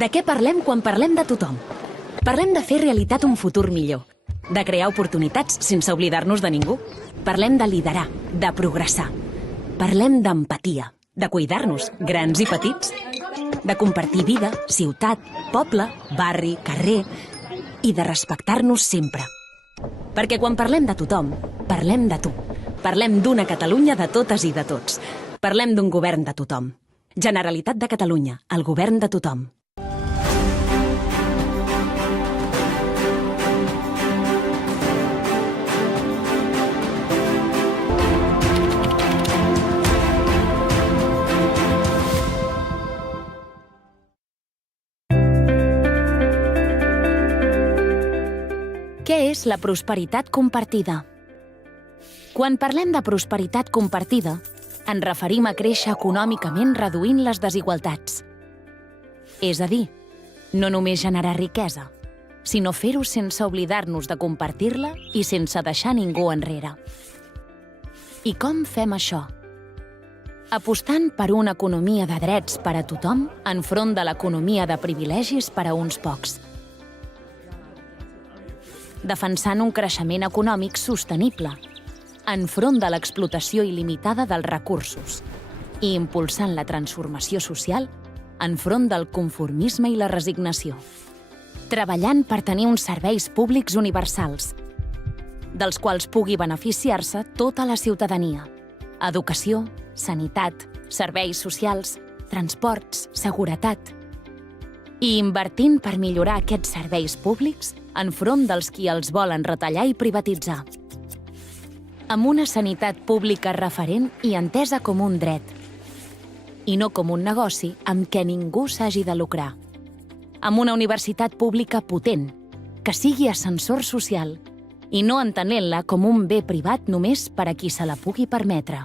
De què parlem quan parlem de tothom? Parlem de fer realitat un futur millor, de crear oportunitats sense oblidar-nos de ningú. Parlem de liderar, de progressar. Parlem d'empatia, de cuidar-nos, grans i petits, de compartir vida, ciutat, poble, barri, carrer i de respectar-nos sempre. Perquè quan parlem de tothom, parlem de tu. Parlem d'una Catalunya de totes i de tots. Parlem d'un govern de tothom. Generalitat de Catalunya, el govern de tothom. Què és la prosperitat compartida? Quan parlem de prosperitat compartida, ens referim a créixer econòmicament reduint les desigualtats. És a dir, no només generar riquesa, sinó fer-ho sense oblidar-nos de compartir-la i sense deixar ningú enrere. I com fem això? Apostant per una economia de drets per a tothom enfront de l'economia de privilegis per a uns pocs. Defensant un creixement econòmic sostenible, enfront de l'explotació il·limitada dels recursos i impulsant la transformació social enfront del conformisme i la resignació. Treballant per tenir uns serveis públics universals, dels quals pugui beneficiar-se tota la ciutadania. Educació, sanitat, serveis socials, transports, seguretat. I invertint per millorar aquests serveis públics enfront dels qui els volen retallar i privatitzar. Amb una sanitat pública referent i entesa com un dret, i no com un negoci amb què ningú s'hagi de lucrar. Amb una universitat pública potent, que sigui ascensor social, i no entenent-la com un bé privat només per a qui se la pugui permetre.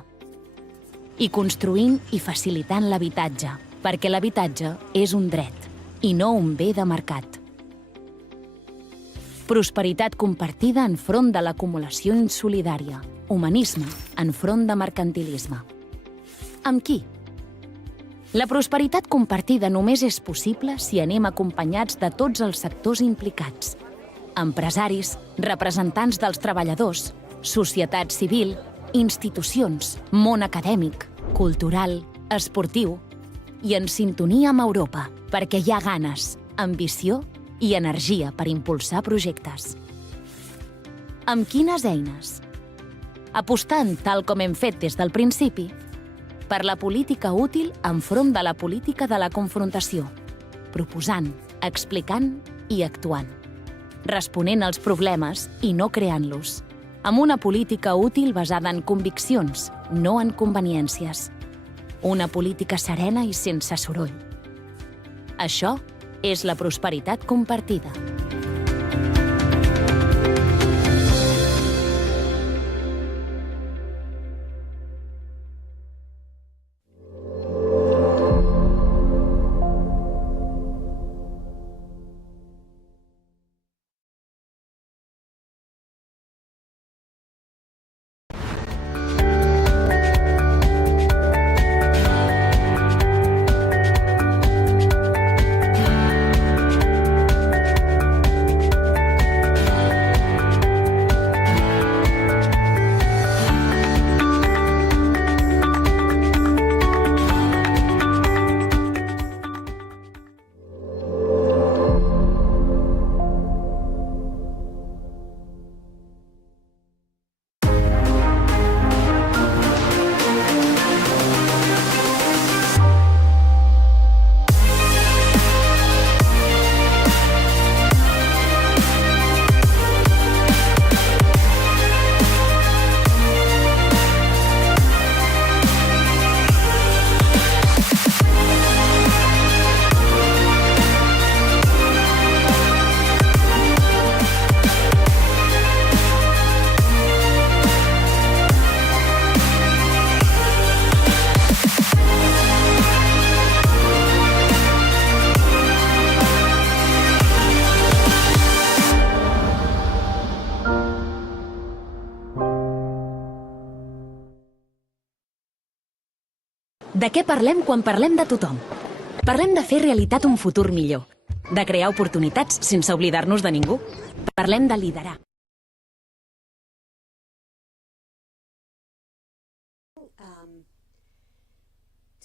I construint i facilitant l'habitatge, perquè l'habitatge és un dret i no un bé de mercat. Prosperitat compartida enfront de l'acumulació insolidària. Humanisme enfront de mercantilisme. Amb qui? La prosperitat compartida només és possible si anem acompanyats de tots els sectors implicats. Empresaris, representants dels treballadors, societat civil, institucions, món acadèmic, cultural, esportiu i en sintonia amb Europa, perquè hi ha ganes, ambició i energia per impulsar projectes. Amb quines eines? Apostant, tal com hem fet des del principi, per la política útil enfront de la política de la confrontació, proposant, explicant i actuant, responent als problemes i no creant-los, amb una política útil basada en conviccions, no en conveniències, una política serena i sense soroll. Això és la prosperitat compartida. De què parlem quan parlem de tothom? Parlem de fer realitat un futur millor, de crear oportunitats sense oblidar-nos de ningú. Parlem de liderar.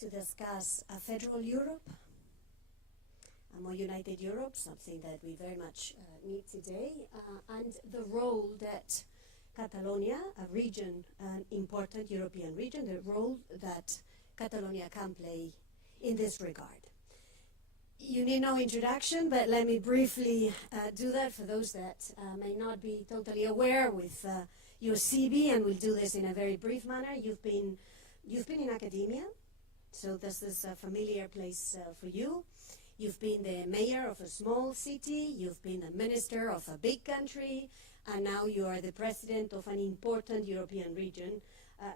To discuss a federal Europe, a more united Europe, something that we very much need today, and the role that Catalonia, a region, an important European region, the role that Catalonia can play in this regard. You need no introduction, but let me briefly do that for those that may not be totally aware with your CV, and we'll do this in a very brief manner. You've been in academia, so this is a familiar place for you. You've been the mayor of a small city, you've been a minister of a big country, and now you are the president of an important European region,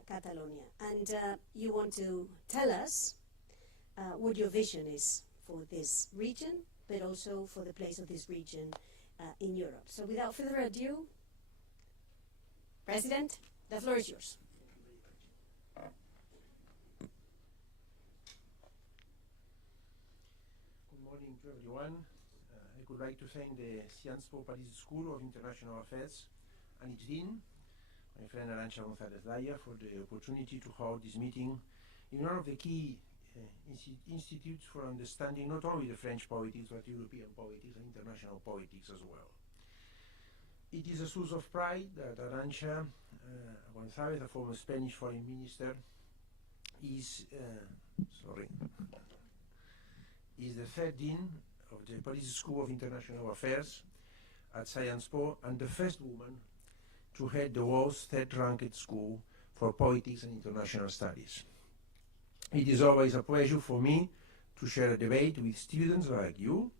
Catalonia. And you want to tell us what your vision is for this region, but also for the place of this region in Europe. So without further ado, President, the floor is yours. Good morning to everyone. I would like to thank the Sciences Po de París School of International Affairs and its dean, my friend Arantxa González-Daya, for the opportunity to hold this meeting in one of the key institutes for understanding not only the French politics, but European politics and international politics as well. It is a source of pride that Arantxa González, a former Spanish foreign minister, is the third dean of the Paris School of International Affairs at Sciences Po and the first woman to head the world's third-ranked school for politics and international studies. It is always a pleasure for me to share a debate with students like you,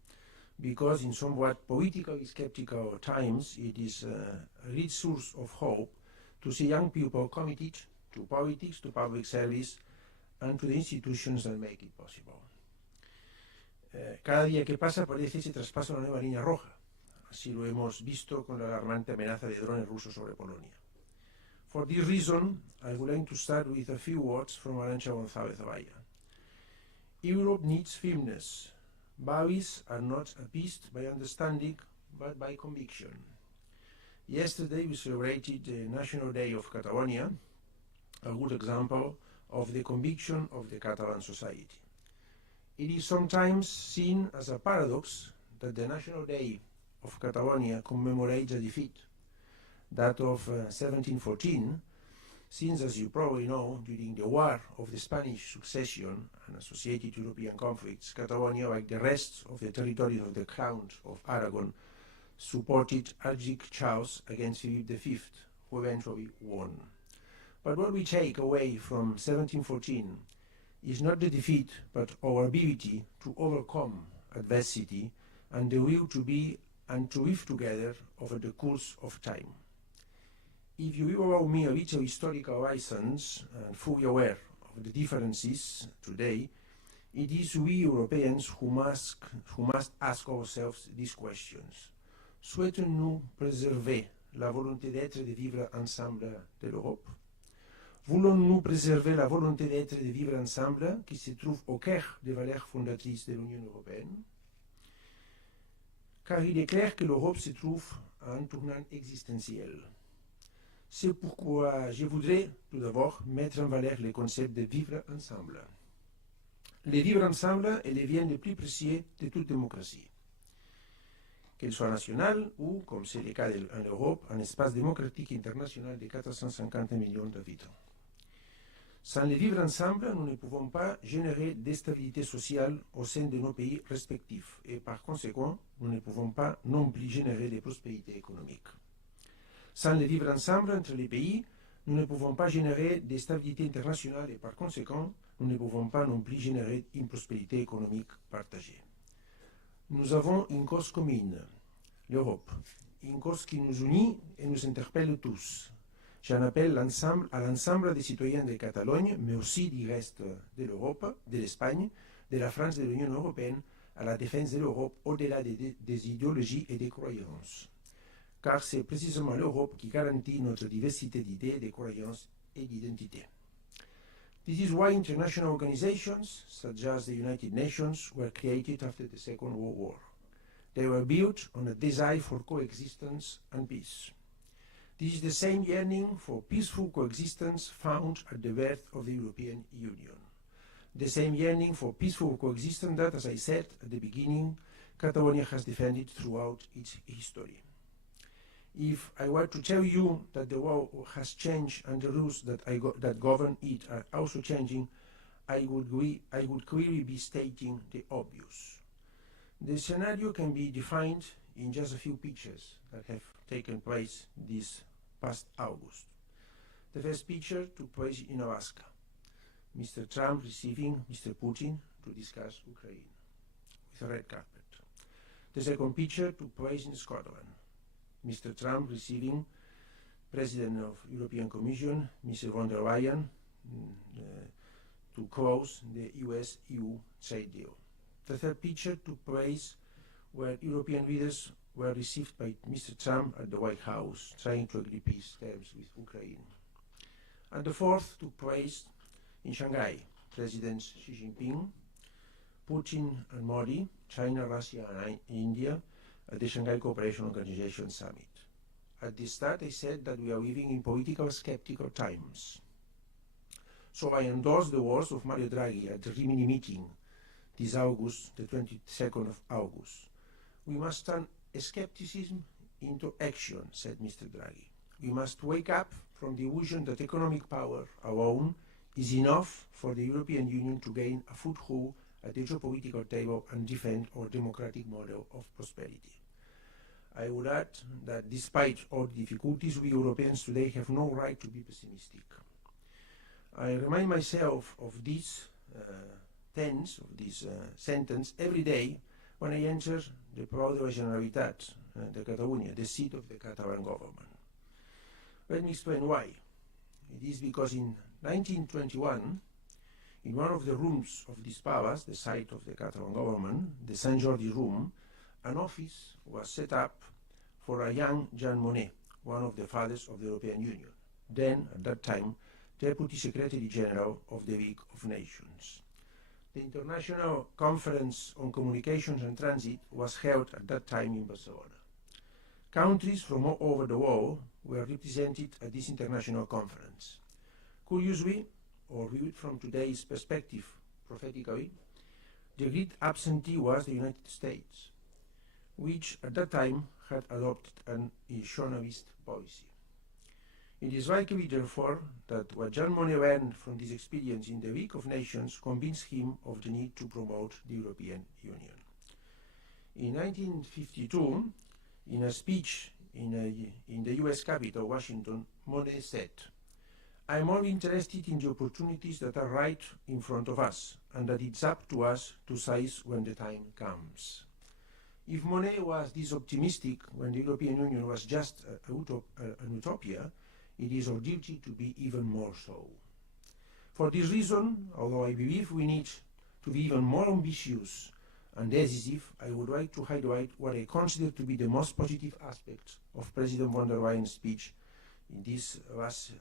because in somewhat politically skeptical times, it is a rich source of hope to see young people committed to politics, to public service, and to the institutions that make it possible. Cada día que pasa parece se traspasa una nueva línea roja. Así lo hemos visto con la alarmante amenaza de drones rusos sobre Polonia. For this reason, I would like to start with a few words from Arantxa González-Daya. Europe needs firmness. Values are not appeased by understanding, but by conviction. Yesterday we celebrated the National Day of Catalonia, a good example of the conviction of the Catalan society. It is sometimes seen as a paradox that the National Day of Catalonia commemorates a defeat, that of 1714, since, as you probably know, during the War of the Spanish Succession and associated European conflicts, Catalonia, like the rest of the territories of the Count of Aragon, supported Archduke Charles against Philip V, who eventually won. But what we take away from 1714 is not the defeat, but our ability to overcome adversity and the will to be and to live together over the course of time. If you will allow me a little historical license, and fully aware of the differences today, it is we Europeans who must ask ourselves these questions. Souhaitons-nous préserver la volonté d'être et de vivre ensemble de l'Europe? Voulons-nous préserver la volonté d'être et de vivre ensemble qui se trouve au cœur des valeurs fondatrices de l'Union européenne? Car il est clair que l'Europe se trouve à un tournant existentiel. C'est pourquoi je voudrais tout d'abord mettre en valeur le concept de vivre ensemble. Le vivre ensemble est le bien le plus précieux de toute démocratie. Qu'elle soit nationale ou, comme c'est le cas en Europe, un espace démocratique international de 450 millions d'habitants. Sans le vivre ensemble, nous ne pouvons pas générer de stabilité sociale au sein de nos pays respectifs et par conséquent, nous ne pouvons pas non plus générer de prospérité économique. Sans le vivre ensemble entre les pays, nous ne pouvons pas générer de stabilité internationale et par conséquent, nous ne pouvons pas non plus générer une prospérité économique partagée. Nous avons une cause commune, l'Europe, une cause qui nous unit et nous interpelle tous. J'en appelle à l'ensemble des citoyens de Catalogne, mais aussi du reste de l'Europe, de l'Espagne, de la France, de l'Union européenne, à la défense de l'Europe au-delà des idéologies et des croyances. Car c'est précisément l'Europe qui garantit notre diversité d'idées, de croyances et d'identité. This is why international organizations, such as the United Nations, were created after the Second World War. They were built on a desire for coexistence and peace. This is the same yearning for peaceful coexistence found at the birth of the European Union. The same yearning for peaceful coexistence that, as I said at the beginning, Catalonia has defended throughout its history. If I were to tell you that the world has changed and the rules that govern it are also changing, I would clearly be stating the obvious. The scenario can be defined in just a few pictures that have taken place this past August. The first picture took place in Alaska. Mr. Trump receiving Mr. Putin to discuss Ukraine with a red carpet. The second picture took place in Scotland. Mr. Trump receiving President of European Commission, Mrs. von der Leyen, to close the US-EU trade deal. The third picture took place where European leaders were received by Mr. Trump at the White House, trying to agree peace terms with Ukraine. And the fourth took place in Shanghai. Presidents Xi Jinping, Putin and Modi, China, Russia and India, at the Shanghai Cooperation Organization Summit. At the start, I said that we are living in political skeptical times. So I endorse the words of Mario Draghi at the Rimini meeting this August, the 22nd of August. We must turn skepticism into action, said Mr. Draghi. We must wake up from the illusion that economic power alone is enough for the European Union to gain a foothold at the geopolitical table and defend our democratic model of prosperity. I would add that despite all the difficulties, we Europeans today have no right to be pessimistic. I remind myself of this sentence every day when I enter the Palau de la Generalitat, the Catalonia, the seat of the Catalan government. Let me explain why. It is because in 1921, in one of the rooms of this palace, the site of the Catalan government, the Sant Jordi room, an office was set up for a young Jean Monnet, one of the fathers of the European Union, then, at that time, Deputy Secretary General of the League of Nations. The International Conference on Communications and Transit was held at that time in Barcelona. Countries from all over the world were represented at this international conference. Curiously, or viewed from today's perspective prophetically, the great absentee was the United States, which at that time had adopted an nationalist policy. It is likely, therefore, that what Jean Monnet learned from this experience in the League of Nations convinced him of the need to promote the European Union. In 1952, in a speech in the US capital, Washington, Monnet said, "I am only interested in the opportunities that are right in front of us, and that it's up to us to seize when the time comes." If Monnet was this optimistic when the European Union was just an utopia, it is our duty to be even more so. For this reason, although I believe we need to be even more ambitious and decisive, I would like to highlight what I consider to be the most positive aspects of President von der Leyen's speech in this last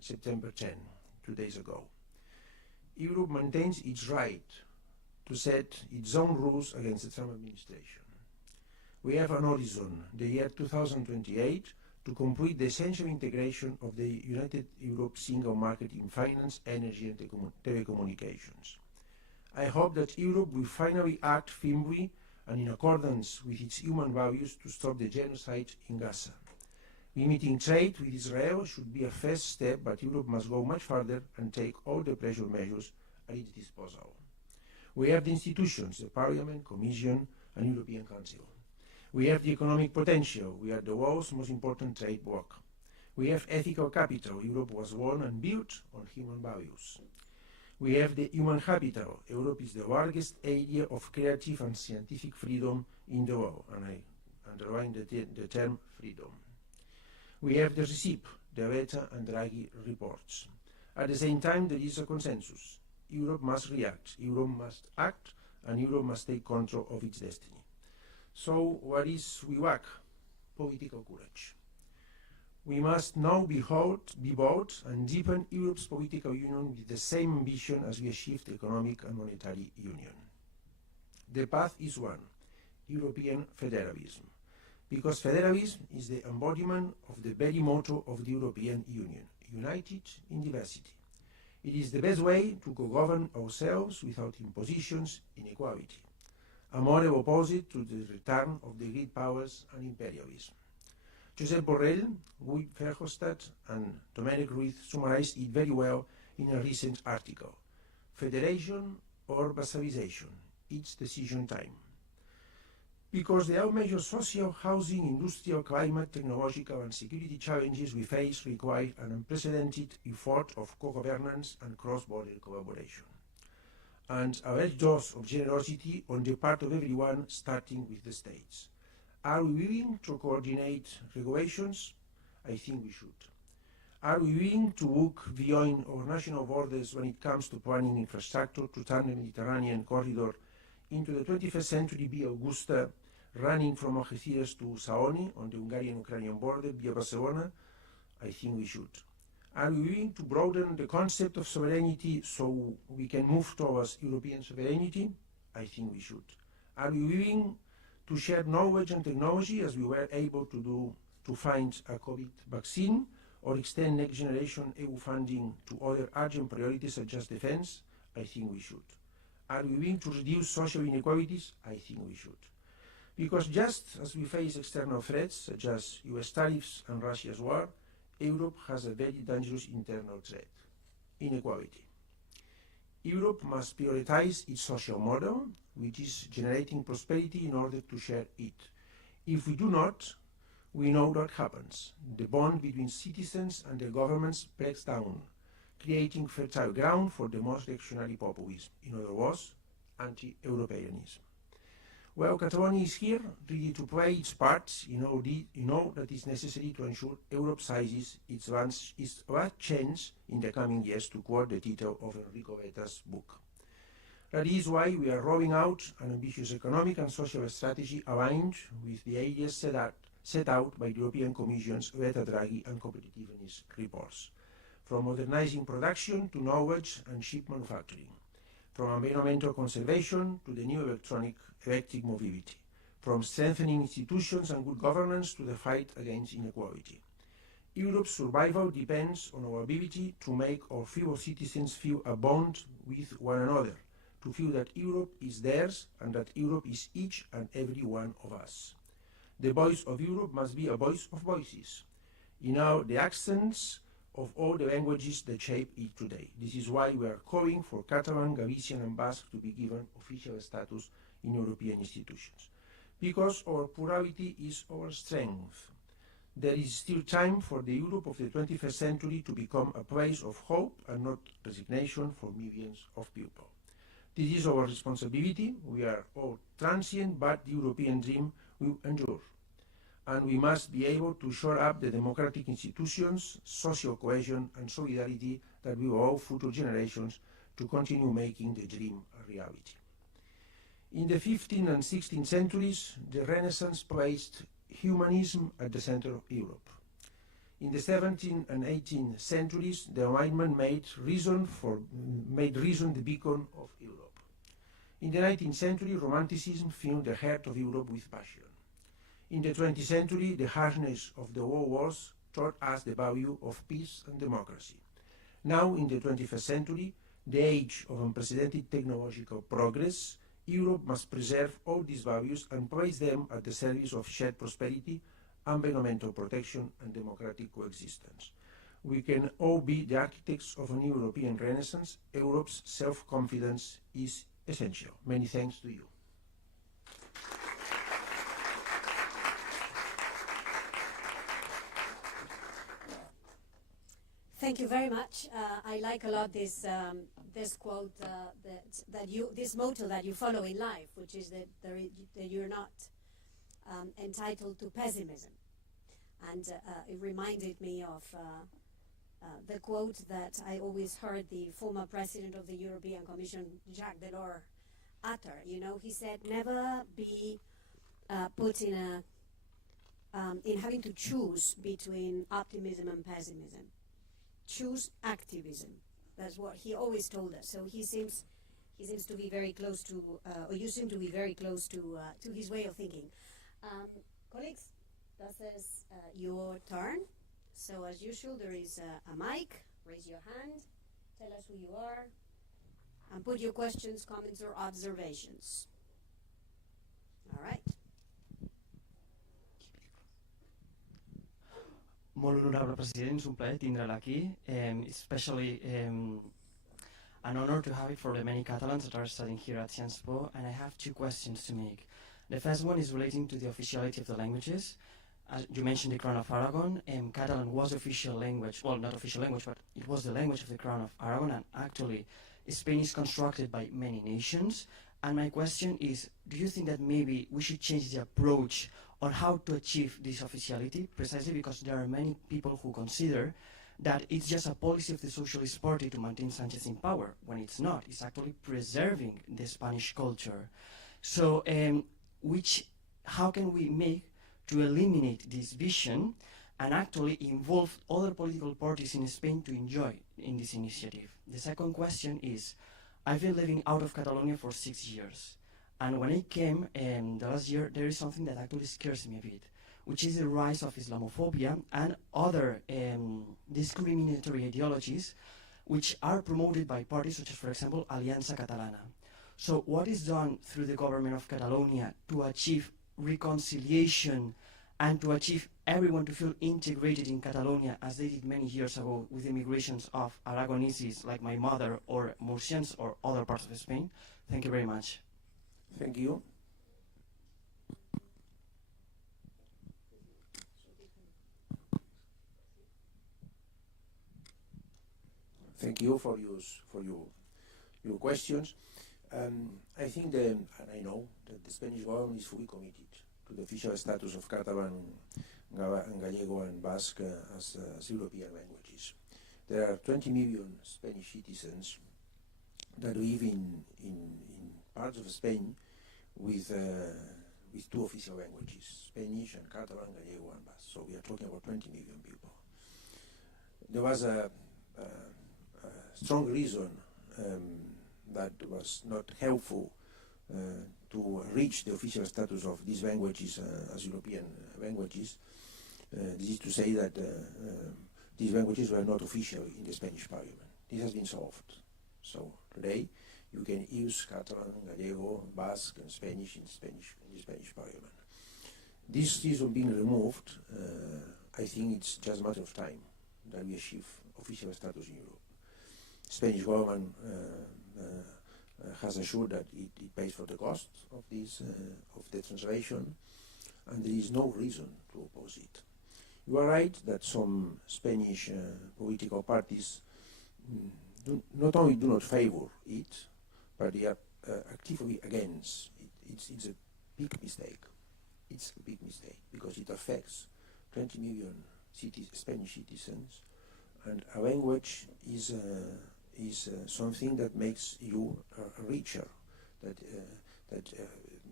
September 10, 2 days ago. Europe maintains its right to set its own rules against the Trump administration. We have an horizon, the year 2028, to complete the essential integration of the United Europe single market in finance, energy and telecommunications. I hope that Europe will finally act firmly and in accordance with its human values to stop the genocide in Gaza. Limiting trade with Israel should be a first step, but Europe must go much further and take all the pressure measures at its disposal. We have the institutions, the Parliament, Commission and European Council. We have the economic potential. We are the world's most important trade bloc. We have ethical capital. Europe was born and built on human values. We have the human capital. Europe is the largest area of creative and scientific freedom in the world, and I underline the term freedom. We have the RCEP, the Letta and Draghi reports. At the same time, there is a consensus. Europe must react, Europe must act, and Europe must take control of its destiny. So what is we lack? Political courage. We must now be bold and deepen Europe's political union with the same ambition as we achieved economic and monetary union. The path is one, European federalism, because federalism is the embodiment of the very motto of the European Union, united in diversity. It is the best way to co-govern ourselves without impositions, inequality, a model opposite to the return of the great powers and imperialism. Josep Borrell, Guy Verhofstadt, and Domènec Ruiz summarized it very well in a recent article. Federation or vassalization? It's decision time. Because the major social, housing, industrial, climate, technological, and security challenges we face require an unprecedented effort of co-governance and cross-border collaboration. And a large dose of generosity on the part of everyone, starting with the states. Are we willing to coordinate regulations? I think we should. Are we willing to look beyond our national borders when it comes to planning infrastructure to turn the Mediterranean corridor into the 21st century via Augusta, running from Algeciras to Saoni on the Hungarian-Ukrainian border via Barcelona? I think we should. Are we willing to broaden the concept of sovereignty so we can move towards European sovereignty? I think we should. Are we willing to share knowledge and technology as we were able to do to find a COVID vaccine or extend next generation EU funding to other urgent priorities such as defense? I think we should. Are we willing to reduce social inequalities? I think we should. Because just as we face external threats such as US tariffs and Russia's war, Europe has a very dangerous internal threat, inequality. Europe must prioritize its social model, which is generating prosperity in order to share it. If we do not, we know what happens. The bond between citizens and their governments breaks down, creating fertile ground for the most reactionary populism, in other words, anti-Europeanism. Well, Catalonia is here, ready to play its part in all that is necessary to ensure Europe seizes its last chance in the coming years, to quote the title of Enrico Vetta's book. That is why we are rolling out an ambitious economic and social strategy aligned with the ideas set out by the European Commission's Vetta Draghi and competitiveness reports, from modernizing production to knowledge and ship manufacturing, from environmental conservation to the new electric mobility, from strengthening institutions and good governance to the fight against inequality. Europe's survival depends on our ability to make our fellow citizens feel a bond with one another, to feel that Europe is theirs and that Europe is each and every one of us. The voice of Europe must be a voice of voices, in all the accents of all the languages that shape it today. This is why we are calling for Catalan, Galician and Basque to be given official status in European institutions. Because our plurality is our strength. There is still time for the Europe of the 21st century to become a place of hope and not resignation for millions of people. This is our responsibility. We are all transient, but the European dream will endure. And we must be able to shore up the democratic institutions, social cohesion and solidarity that will allow future generations to continue making the dream a reality. In the 15th and 16th centuries, the Renaissance placed humanism at the center of Europe. In the 17th and 18th centuries, the Enlightenment made reason the beacon of Europe. In the 19th century, Romanticism filled the heart of Europe with passion. In the 20th century, the harshness of the world wars taught us the value of peace and democracy. Now, in the 21st century, the age of unprecedented technological progress, Europe must preserve all these values and place them at the service of shared prosperity, environmental protection, and democratic coexistence. We can all be the architects of a new European Renaissance. Europe's self-confidence is essential. Many thanks to you. Thank you very much. I like a lot this quote this motto that you follow in life, which is that you're not entitled to pessimism, and it reminded me of the quote that I always heard the former president of the European Commission, Jacques Delors, utter. You know, he said, "Never be put in in having to choose between optimism and pessimism. Choose activism. That's what he always told us. So he seems to be very close to, or you seem to be very close to his way of thinking. Colleagues, this is your turn. So as usual, there is a mic. Raise your hand. Tell us who you are. And put your questions, comments, or observations. All right. Molt honorable president, és un plaer tindre-la aquí, especially an honor to have it for the many Catalans that are studying here at Sciences Po, and I have two questions to make. The first one is relating to the officiality of the languages. As you mentioned the Crown of Aragon, Catalan was official language, well, not official language, but it was the language of the Crown of Aragon, and actually Spain is constructed by many nations. And my question is, do you think that maybe we should change the approach on how to achieve this officiality, precisely because there are many people who consider that it's just a policy of the Socialist Party to maintain Sanchez in power, when it's not. It's actually preserving the Spanish culture. So how can we make to eliminate this vision and actually involve other political parties in Spain to enjoy in this initiative? The second question is, I've been living out of Catalonia for 6 years. And when I came the last year, there is something that actually scares me a bit, which is the rise of Islamophobia and other discriminatory ideologies which are promoted by parties such as, for example, Aliança Catalana. So what is done through the government of Catalonia to achieve reconciliation and to achieve everyone to feel integrated in Catalonia, as they did many years ago with the migrations of Aragoneses like my mother, or Murcians, or other parts of Spain? Thank you very much. Thank you. Thank you for your questions. I think and I know that the Spanish government is fully committed to the official status of Catalan, Gallego, and Basque as European languages. There are 20 million Spanish citizens that live in parts of Spain with two official languages, Spanish and Catalan, Gallego, and Basque. So we are talking about 20 million people. There was a strong reason that was not helpful to reach the official status of these languages as European languages. This is to say that these languages were not official in the Spanish Parliament. This has been solved. So today you can use Catalan, Gallego, Basque, and Spanish in the Spanish Parliament. This reason being removed, I think it's just a matter of time that we achieve official status in Europe. Spanish government has assured that it pays for the cost of this of the translation, and there is no reason to oppose it. You are right that some Spanish political parties not only do not favor it, but they are actively against it. It's a big mistake. It's a big mistake because it affects 20 million Spanish citizens, and a language is something that makes you richer, that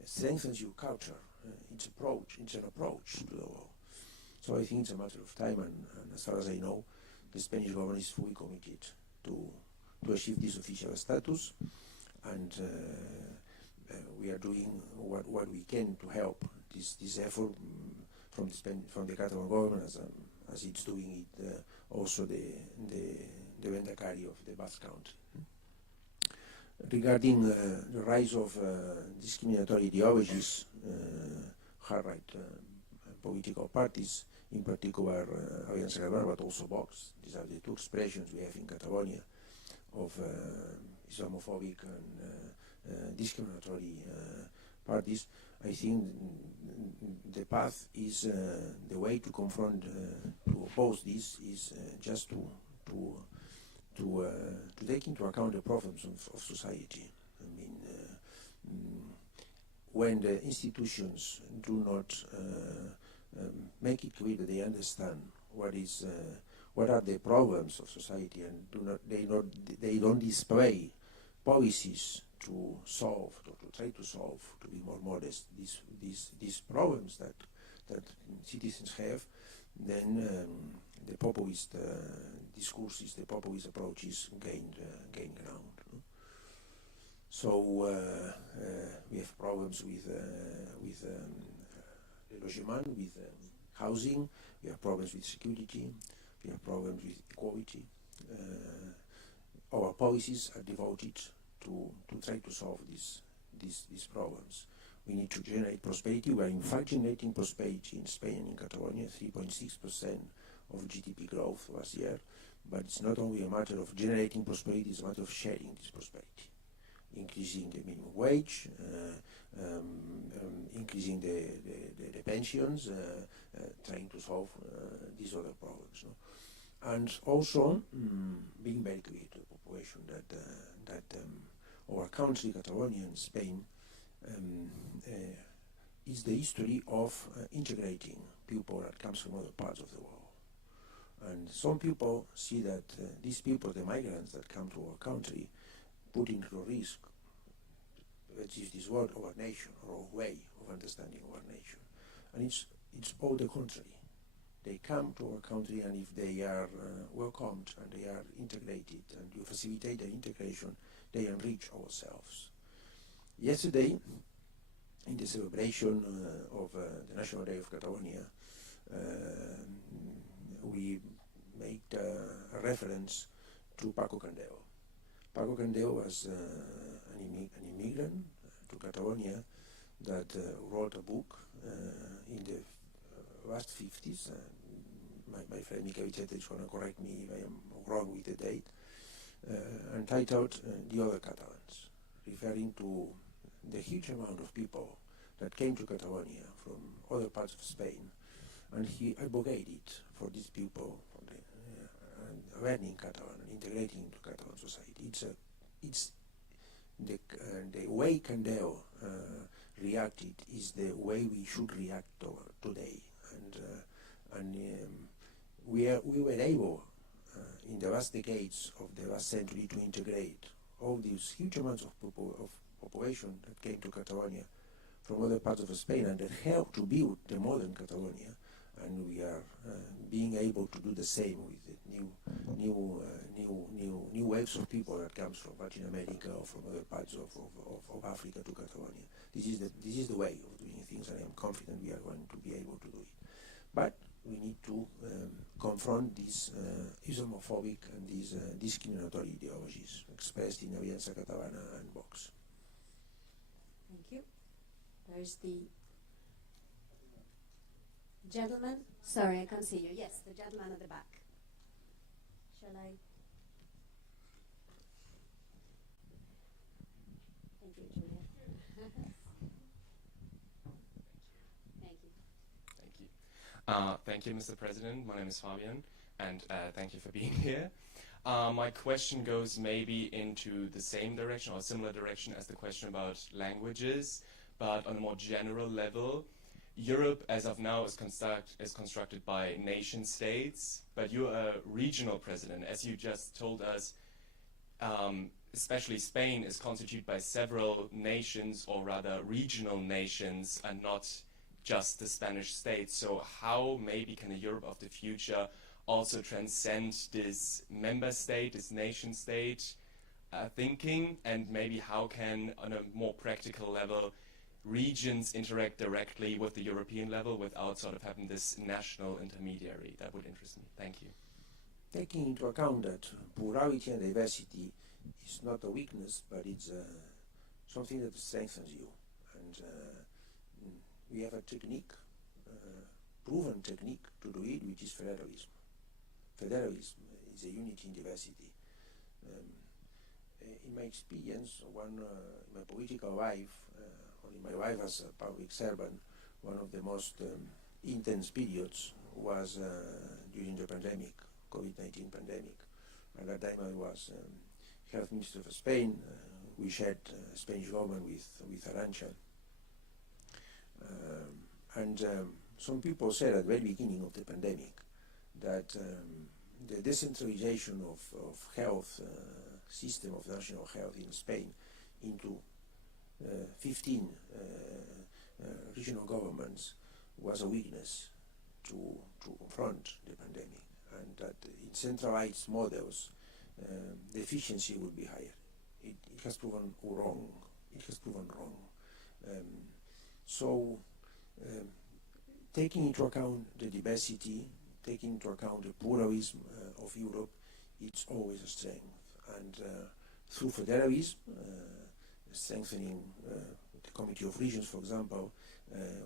strengthens your culture. It's an approach to the world. So I think it's a matter of time, and as far as I know, the Spanish government is fully committed to achieve this official status, and we are doing what we can to help this effort from the Catalan government, as it's doing it also the Vendacari of the Basque Country. Regarding the rise of discriminatory ideologies, hard-right political parties, in particular Aliança Catalana, but also Vox. These are the two expressions we have in Catalonia of Islamophobic and discriminatory parties. I think the path is the way to confront, to oppose this is just to take into account the problems of society. I mean, when the institutions do not make it clear that they understand what are the problems of society, and they don't display policies to solve, or to try to solve, to be more modest, these problems that that citizens have, then the populist discourses, the populist approaches gain ground. No? So we have problems with logement, with housing. We have problems with security. We have problems with equality. Our policies are devoted to try to solve these problems. We need to generate prosperity. We are in fact generating prosperity in Spain and in Catalonia, 3.6% of GDP growth last year. But it's not only a matter of generating prosperity, it's a matter of sharing this prosperity. Increasing the minimum wage, increasing the pensions, trying to solve these other problems. No? And also being very clear to the population that our country, Catalonia and Spain, is the history of integrating people that comes from other parts of the world. And some people see that these people, the migrants that come to our country, put into risk, let's use this word, our nation, or our way of understanding our nation. And it's all the contrary. They come to our country, and if they are welcomed and they are integrated and you facilitate their integration, they enrich ourselves. Yesterday, in the celebration of the National Day of Catalonia, we made a reference to Paco Candel. Paco Candel was an immigrant to Catalonia that wrote a book in the last 50s. My friend Michael Vicente is going to correct me if I am wrong with the date, entitled The Other Catalans, referring to the huge amount of people that came to Catalonia from other parts of Spain, and he advocated for these people, for learning Catalan and integrating into Catalan society. It's the way Candel reacted is the way we should react today, and we were able in the last decades of the last century to integrate all these huge amounts of population that came to Catalonia from other parts of Spain, and that helped to build the modern Catalonia. And we are being able to do the same with the new waves of people that comes from Latin America or from other parts of Africa to Catalonia. This is the way of doing things, and I am confident we are going to be able to do it. But we need to confront these Islamophobic and these discriminatory ideologies expressed in Aliança Catalana and Vox. Thank you. There's the gentleman. Sorry, I can't see you. Yes, the gentleman at the back. Shall I? Thank you, Julia. Thank you. Thank you. Thank you, Mr. President. My name is Fabian, and thank you for being here. My question goes maybe into the same direction or similar direction as the question about languages, but on a more general level. Europe, as of now, is constructed by nation states, but you're a regional president. As you just told us, especially Spain is constituted by several nations, or rather regional nations, and not just the Spanish state. So how maybe can a Europe of the future also transcend this member state, this nation state thinking, and maybe how can, on a more practical level, regions interact directly with the European level without sort of having this national intermediary? That would interest me. Thank you. Taking into account that plurality and diversity is not a weakness, but it's something that strengthens you. And we have a technique, proven technique to do it, which is federalism. Federalism is a unity in diversity. In my experience, my political life, or in my life as a public servant, one of the most intense periods was during the pandemic, COVID-19 pandemic. At that time I was Health Minister of Spain. We shared Spanish government with Arantxa. And some people said at the very beginning of the pandemic that the decentralization of health system of national health in Spain into 15 regional governments was a weakness to confront the pandemic, and that in centralized models the efficiency would be higher. It has proven wrong. So taking into account the diversity, taking into account the pluralism of Europe, it's always a strength. And through federalism, strengthening the Committee of Regions, for example,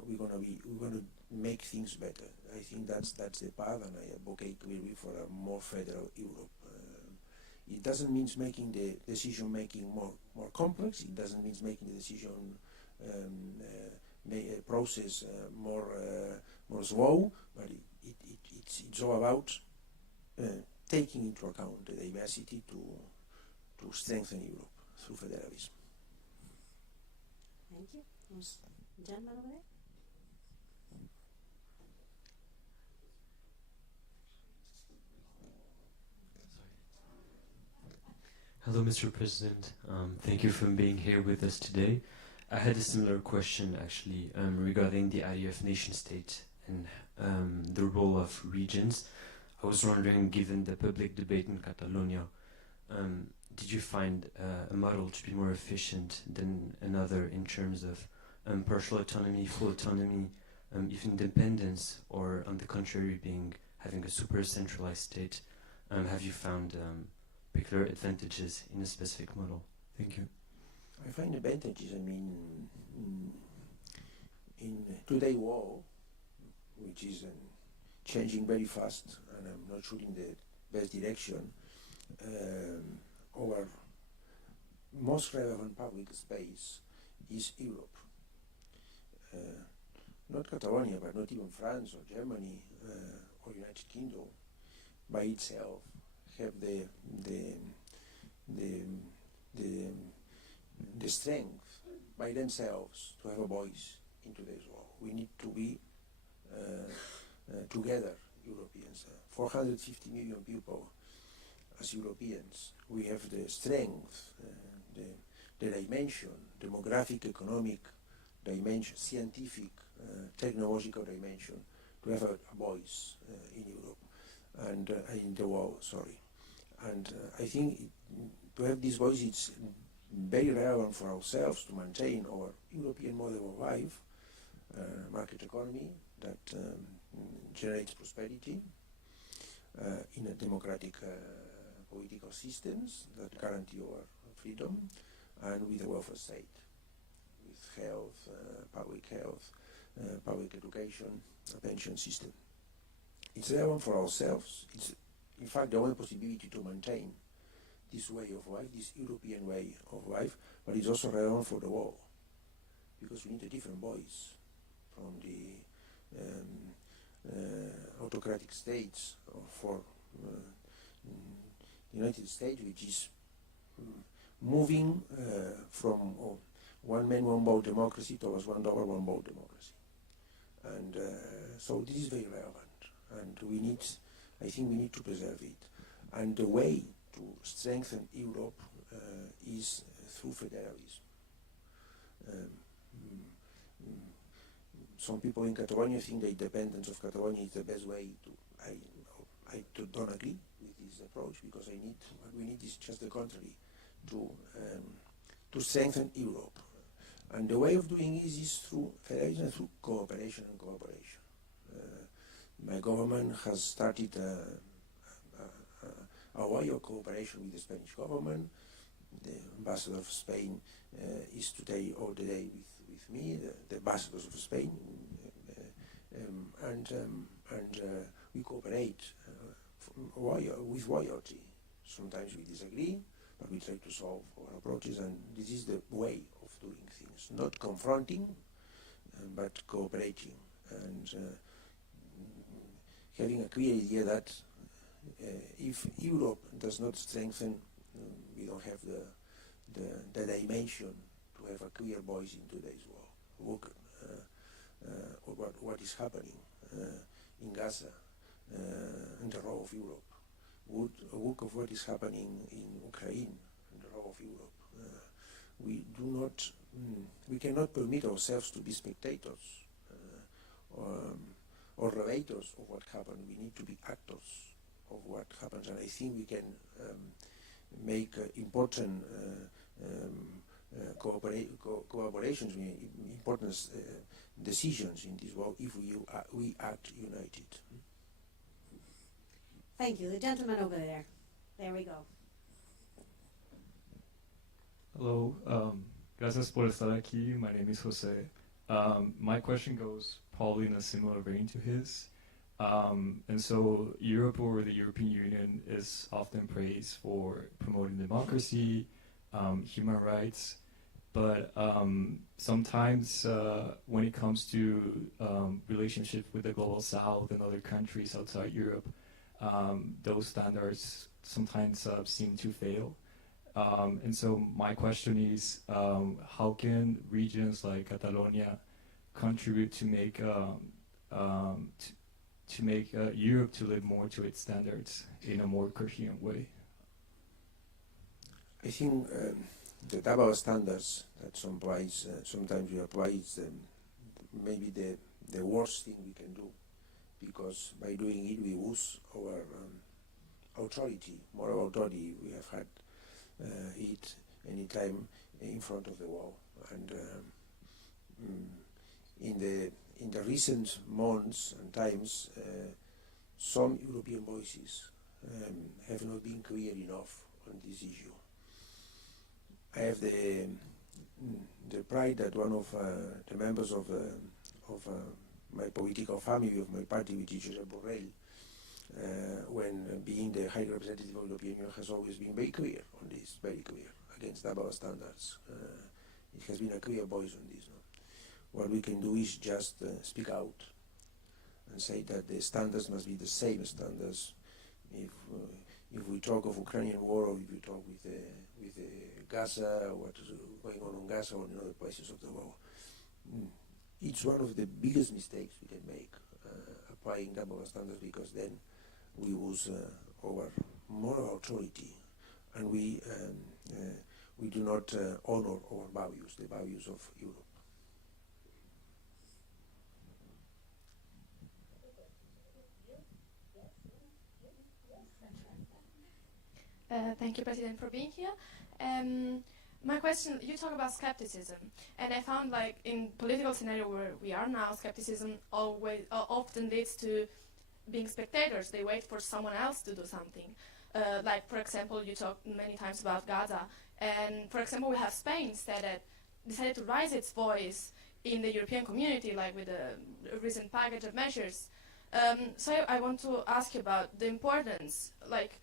we're going to make things better. I think that's the path, and I advocate clearly for a more federal Europe. It doesn't mean making the decision making more complex. It doesn't mean making the decision process more slow. But it's all about taking into account the diversity to strengthen Europe through federalism. Thank you. Gentleman over there. Hello, Mr. President. Thank you for being here with us today. I had a similar question, actually, regarding the idea of nation-state and the role of regions. I was wondering, given the public debate in Catalonia, did you find a model to be more efficient than another in terms of partial autonomy, full autonomy, even independence, or on the contrary, having a super centralized state? Have you found particular advantages in a specific model? Thank you. I find advantages. I mean, in today's world, which is changing very fast, and I'm not sure in the best direction, our most relevant public space is Europe. Not Catalonia, but not even France or Germany or United Kingdom by itself have the strength by themselves to have a voice in today's world. We need to be together, Europeans. 450 million people as Europeans. We have the strength, the dimension, demographic, economic dimension, scientific, technological dimension to have a voice in Europe and in the world, sorry. And I think to have this voice, it's very relevant for ourselves to maintain our European model of life, market economy that generates prosperity in a democratic political systems that guarantee our freedom, and with a welfare state, with health, public education, a pension system. It's relevant for ourselves. It's in fact the only possibility to maintain this way of life, this European way of life, but it's also relevant for the world, because we need a different voice from the autocratic states, or for the United States, which is moving from one man, one vote democracy towards $1, one vote democracy. And so this is very relevant, and we need, I think we need to preserve it. And the way to strengthen Europe is through federalism. Some people in Catalonia think the independence of Catalonia is the best way to. I don't agree with this approach, because what we need is just the contrary, to strengthen Europe. And the way of doing this is through federalism and through cooperation and collaboration. My government has started a way of cooperation with the Spanish government. The ambassador of Spain is today all the day with me, the ambassadors of Spain, and we cooperate with loyalty. Sometimes we disagree, but we try to solve our approaches, and this is the way of doing things. Not confronting, but cooperating, and having a clear idea that if Europe does not strengthen, we don't have the dimension to have a clear voice in today's world. Look what is happening in Gaza, and the role of Europe. Look of what is happening in Ukraine, and the role of Europe. We cannot permit ourselves to be spectators or relators of what happened. We need to be actors of what happens, and I think we can make important collaborations, important decisions in this world if we act united. Thank you. The gentleman over there. There we go. Hello. Gracias por estar aquí. My name is Jose. My question goes probably in a similar vein to his. And so Europe, or the European Union, is often praised for promoting democracy, human rights, but sometimes when it comes to relationship with the global south and other countries outside Europe, those standards sometimes seem to fail. And so my question is, how can regions like Catalonia contribute to make Europe to live more to its standards in a more coherent way? I think the double standards that sometimes we apply is maybe the worst thing we can do, because by doing it we lose our authority, moral authority we have had it any time in front of the wall. And in the recent months and times, some European voices have not been clear enough on this issue. I have the pride that one of the members of my political family, of my party, which is Josep Borrell, when being the High Representative of the European Union, has always been very clear on this, very clear, against double standards. It has been a clear voice on this. No? What we can do is just speak out and say that the standards must be the same standards. If we talk of Ukrainian war, or if we talk with Gaza, what is going on in Gaza or in other places of the world, it's one of the biggest mistakes we can make, applying double standards, because then we lose our moral authority, and we do not honor our values, the values of Europe. Thank you, President, for being here. My question, you talk about skepticism, and I found, like, in political scenario where we are now, skepticism often leads to being spectators. They wait for someone else to do something. Like, for example, you talked many times about Gaza, and for example, we have Spain that decided to raise its voice in the European community, like with a recent package of measures. So I want to ask you about the importance, like,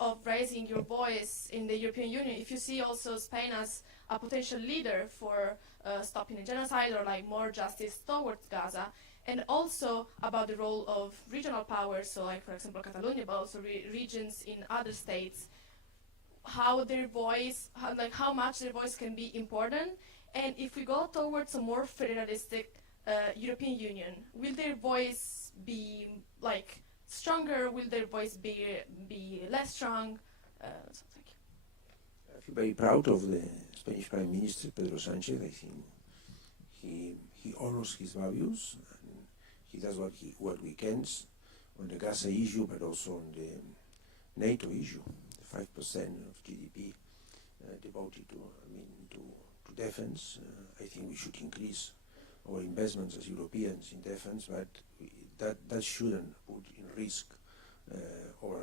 of raising your voice in the European Union. If you see also Spain as a potential leader for stopping the genocide, or like more justice towards Gaza, and also about the role of regional powers, so like for example Catalonia, but also regions in other states, how their voice, how much their voice can be important, and if we go towards a more federalistic European Union, will their voice be like stronger? Will their voice be less strong? So thank you. I feel very proud of the Spanish Prime Minister, Pedro Sánchez. I think he honors his values, and he does what we can on the Gaza issue, but also on the NATO issue. The 5% of GDP devoted to defense. I think we should increase our investments as Europeans in defense, but that shouldn't put in risk our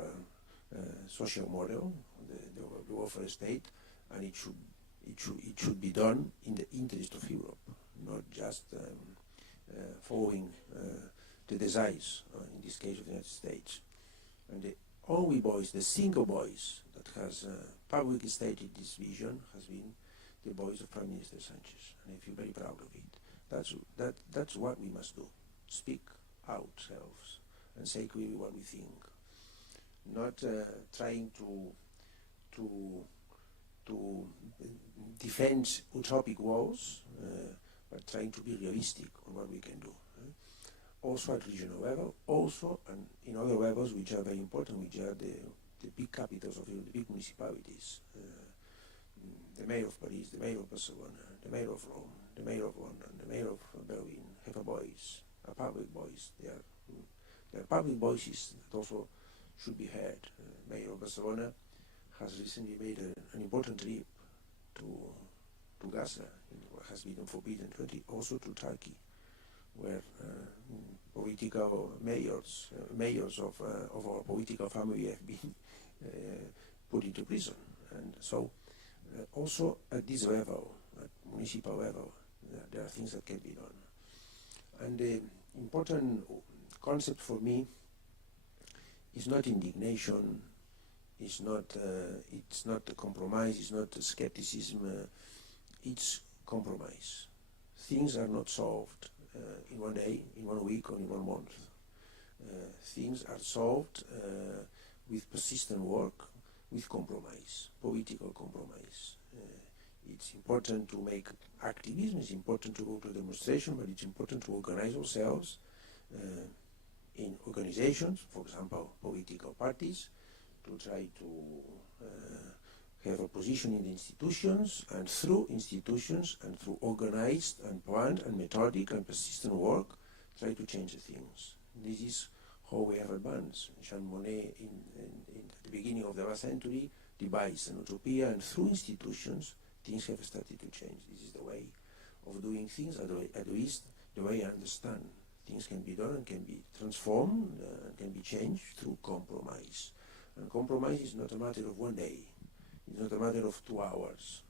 social model, the welfare state, and it should be done in the interest of Europe, not just following the desires, in this case of the United States. And the only voice, the single voice that has publicly stated this vision has been the voice of Prime Minister Sánchez, and I feel very proud of it. That's what we must do: speak ourselves and say clearly what we think, not trying to defend utopic walls, but trying to be realistic on what we can do. Also at regional level, also and in other levels which are very important, which are the big capitals of the big municipalities. The mayor of Paris, the mayor of Barcelona, the mayor of Rome, the mayor of London, the mayor of Berlin have a voice, a public voice. They are public voices that also should be heard. Mayor of Barcelona has recently made an important trip to Gaza, in what has been a forbidden country, also to Turkey, where political mayors of our political family have been put into prison. And so also at this level, at municipal level, there are things that can be done. And the important concept for me is not indignation, it's not a compromise, it's not a skepticism, it's compromise. Things are not solved in one day, in 1 week, or in 1 month. Things are solved with persistent work, with compromise, political compromise. It's important to make activism, it's important to go to demonstration, but it's important to organize ourselves in organizations, for example, political parties, to try to have a position in the institutions, and through institutions and through organized and planned and methodic and persistent work, try to change the things. This is how we have advanced. Jean Monnet, at the beginning of the last century, devised an utopia, and through institutions, things have started to change. This is the way of doing things, at least the way I understand. Things can be done and can be transformed and can be changed through compromise. And compromise is not a matter of 1 day. It's not a matter of 2 hours,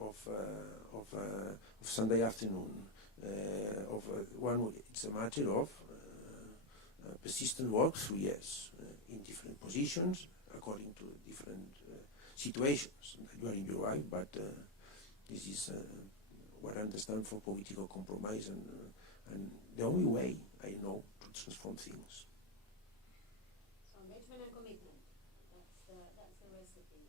of Sunday afternoon, it's a matter of persistent work through years, in different positions, according to different situations that you are in your life, but this is what I understand for political compromise, and the only way I know to transform things. So engagement and commitment, that's the recipe.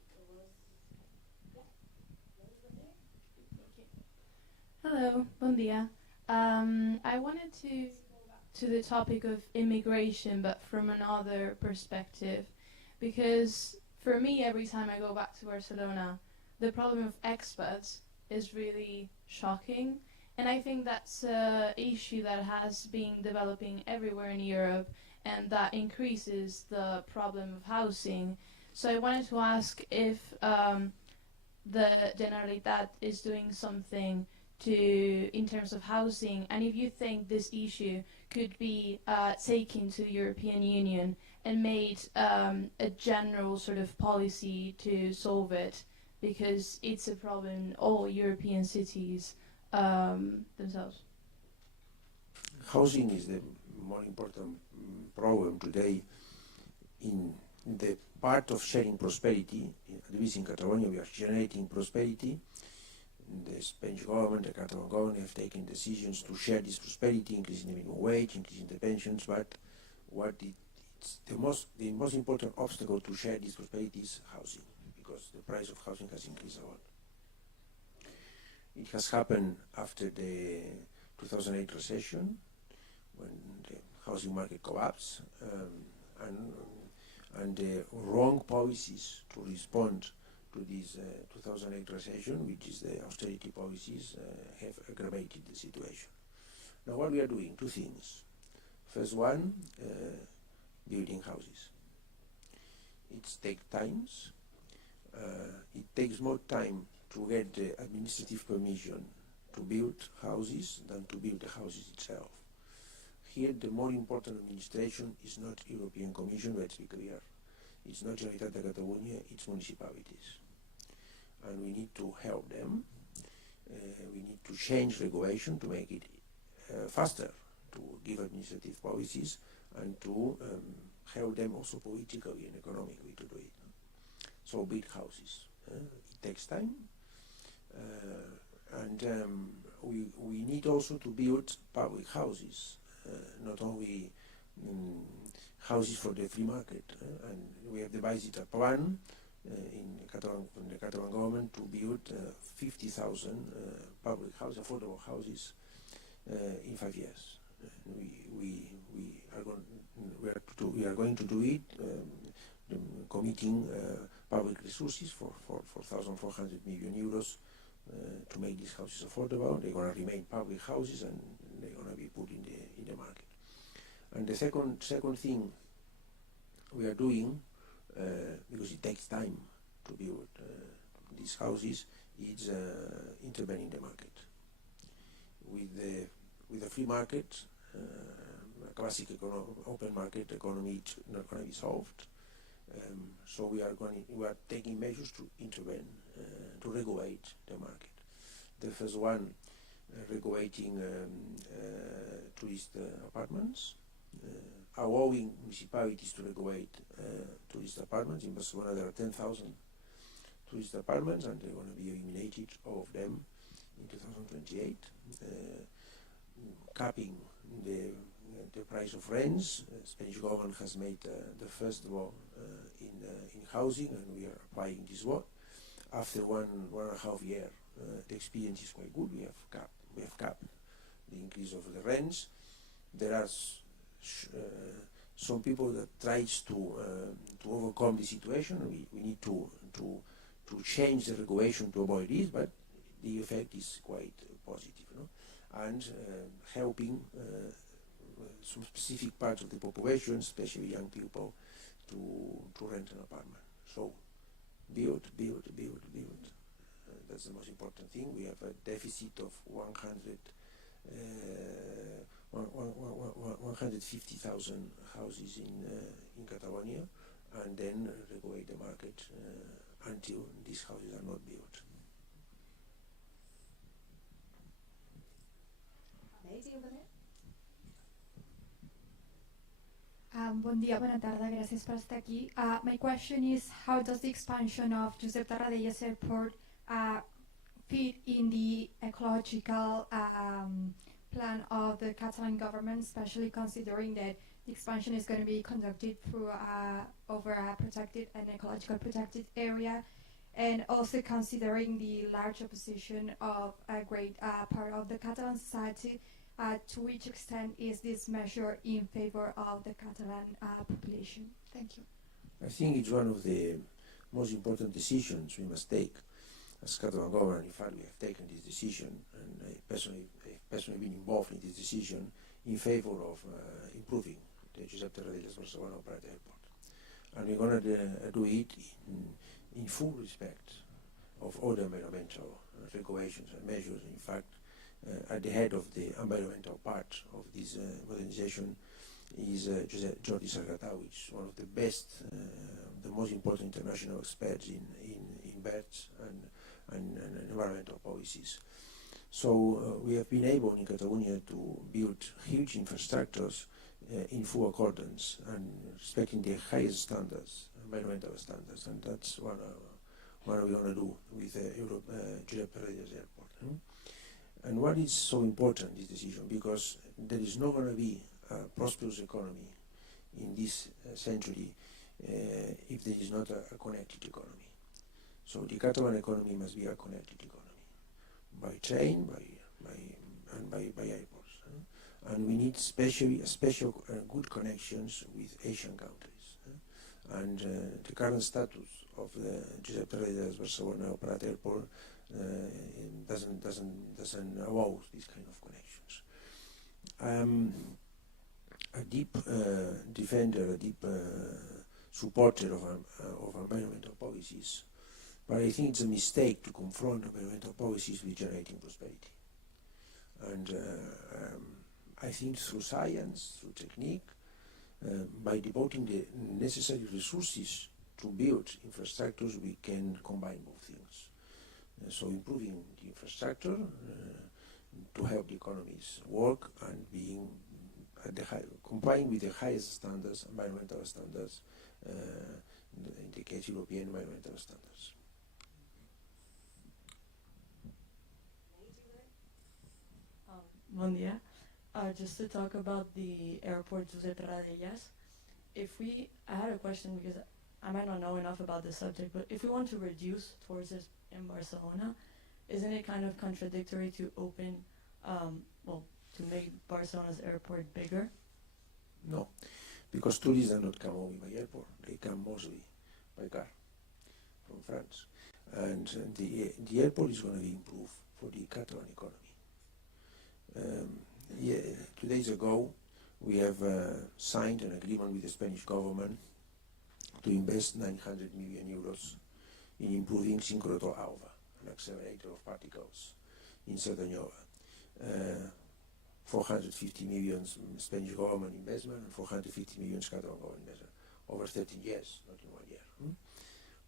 Hello, bon dia. I wanted to go back to the topic of immigration, but from another perspective, because for me, every time I go back to Barcelona, the problem of expats is really shocking, and I think that's an issue that has been developing everywhere in Europe, and that increases the problem of housing. So I wanted to ask if the Generalitat is doing something in terms of housing, and if you think this issue could be taken to the European Union and made a general sort of policy to solve it, because it's a problem in all European cities themselves. Housing is the more important problem today in the part of sharing prosperity. At least in Catalonia, we are generating prosperity. The Spanish government, the Catalan government have taken decisions to share this prosperity, increasing the minimum wage, increasing the pensions, but the most important obstacle to share this prosperity is housing, because the price of housing has increased a lot. It has happened after the 2008 recession, when the housing market collapsed, and the wrong policies to respond to this 2008 recession, which is the austerity policies, have aggravated the situation. Now what we are doing, 2 things. First one, building houses. It takes time. It takes more time to get the administrative permission to build houses than to build the houses itself. Here the more important administration is not European Commission, let's be clear. It's not Generalitat de Catalunya, it's municipalities. And we need to help them. We need to change regulation to make it faster, to give administrative policies, and to help them also politically and economically to do it. So build houses. It takes time. And we need also to build public houses, not only houses for the free market. And we have devised a plan in the Catalan government to build 50,000 public houses, affordable houses, in 5 years. We are going to do it, committing public resources for 4,400 million euros to make these houses affordable. They're going to remain public houses, and in the market. And the second thing we are doing, because it takes time to build these houses, is intervening the market. With the free market, classic open market economy is not going to be solved. So we are taking measures to intervene, to regulate the market. The first one, regulating tourist apartments, allowing municipalities to regulate tourist apartments. In Barcelona there are 10,000 tourist apartments, and they're going to be eliminated, all of them, in 2028. Capping the price of rents. The Spanish government has made the first law in housing, and we are applying this law. After 1.5 years, the experience is quite good. We have capped the increase of the rents. There are some people that tries to overcome the situation. We need to change the regulation to avoid this, but the effect is quite positive, no? And helping some specific parts of the population, especially young people, to rent an apartment. So build. That's the most important thing. We have a deficit of 150,000 houses in Catalonia, and then regulate the market until these houses are not built. Lady over there. Bon dia, bona tarda, gràcies per estar aquí. My question is, how does the expansion of Josep Tarradellas Airport fit in the ecological plan of the Catalan government, especially considering that the expansion is going to be conducted through over a protected and ecological protected area, and also considering the large opposition of a great part of the Catalan society? To which extent is this measure in favor of the Catalan population? Thank you. I think it's one of the most important decisions we must take as Catalan government. In fact, we have taken this decision, and I personally been involved in this decision in favor of improving the Josep Tarradellas Barcelona Prat Airport. And we're going to do it in full respect of all the environmental regulations and measures. In fact, at the head of the environmental part of this modernization is Jordi Sargatà, which is one of the best, the most important international experts in birds and environmental policies. So we have been able in Catalonia to build huge infrastructures in full accordance and respecting the highest standards, environmental standards, and that's what we're going to do with Josep Tarradellas Airport. And what is so important, this decision, because there is not going to be a prosperous economy in this century if there is not a connected economy. So the Catalan economy must be a connected economy, by train, by airports. And we need special good connections with Asian countries. And the current status of the Josep Tarradellas Barcelona Prat Airport doesn't allow these kind of connections. A deep defender, a deep supporter of environmental policies, but I think it's a mistake to confront environmental policies with generating prosperity. And I think through science, through technique, by devoting the necessary resources to build infrastructures, we can combine both things. So improving the infrastructure to help the economies work and being at complying with the highest standards, environmental standards, in the case European environmental standards. Bon dia. Just to talk about the airport Josep Tarradellas, I had a question because I might not know enough about the subject, but if we want to reduce tourism in Barcelona, isn't it kind of contradictory to open, to make Barcelona's airport bigger? No, because tourists do not come only by airport, they come mostly by car from France. And the airport is going to be improved for the Catalan economy. Yeah, 2 days ago, we have signed an agreement with the Spanish government to invest 900 million euros in improving Synchrotron Alpha, an accelerator of particles in Cerdanyola. 450 million Spanish government investment and 450 million Catalan government investment over 13 years, not in 1 year.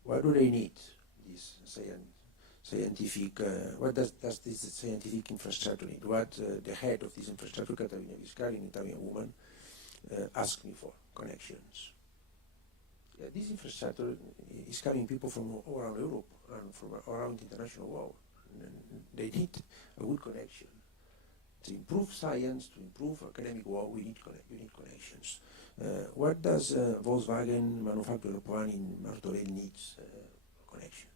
What do they need? This scientific, what does this scientific infrastructure need? What the head of this infrastructure, Catalonia Vizcaya, an Italian woman, asked me for connections. Yeah, this infrastructure is coming people from all around Europe and from around the international world. And they need a good connection. To improve science, to improve academic work, we need connections. What does Volkswagen manufacturer plant in Martorell needs? Connections.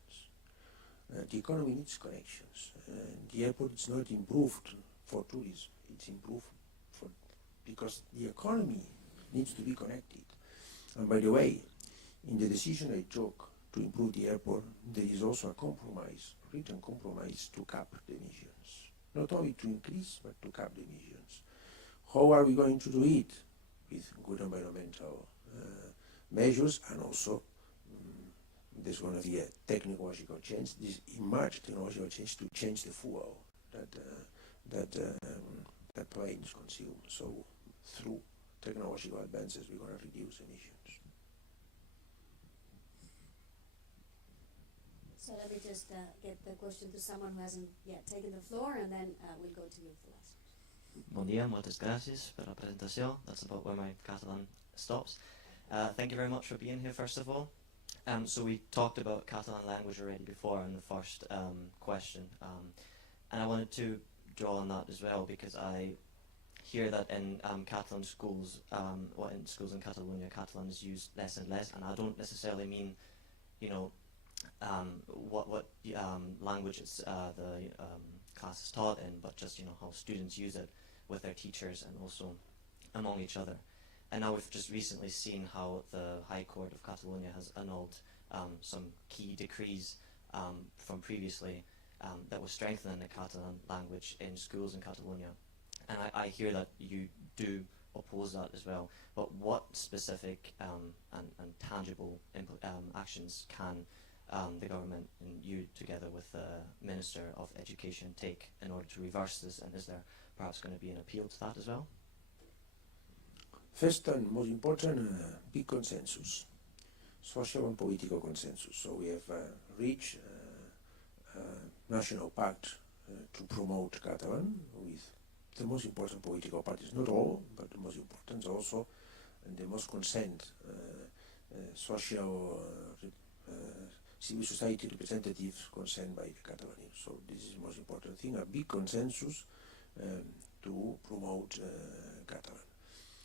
The economy needs connections. The airport is not improved for tourism, it's improved because the economy needs to be connected. And by the way, in the decision I took to improve the airport, there is also a compromise, written compromise to cap the emissions. Not only to increase, but to cap the emissions. How are we going to do it? With good environmental measures, and also there's going to be a technological change, this emerged technological change to change the fuel that planes consume. So through technological advances, we're going to reduce emissions. So let me just get the question to someone who hasn't yet taken the floor, and then we'll go to you for last. Bon dia, moltes gràcies per la presentació. That's about where my Catalan stops. Thank you very much for being here, first of all. So we talked about Catalan language already before in the first question, and I wanted to draw on that as well, because I hear that in Catalan schools, or in schools in Catalonia, Catalan is used less and less, and I don't necessarily mean, you know, what language the class is taught in, but just, you know, how students use it with their teachers and also among each other. And now we've just recently seen how the High Court of Catalonia has annulled some key decrees from previously that was strengthening the Catalan language in schools in Catalonia. And I hear that you do oppose that as well, but what specific and tangible actions can the government and you, together with the Minister of Education, take in order to reverse this, and is there perhaps going to be an appeal to that as well? First and most important, big consensus, social and political consensus. So we have reached a national pact to promote Catalan with the most important political parties, not all, but the most important also, and the most consent, social civil society representatives consent by the Catalonians. So this is the most important thing, a big consensus to promote Catalan.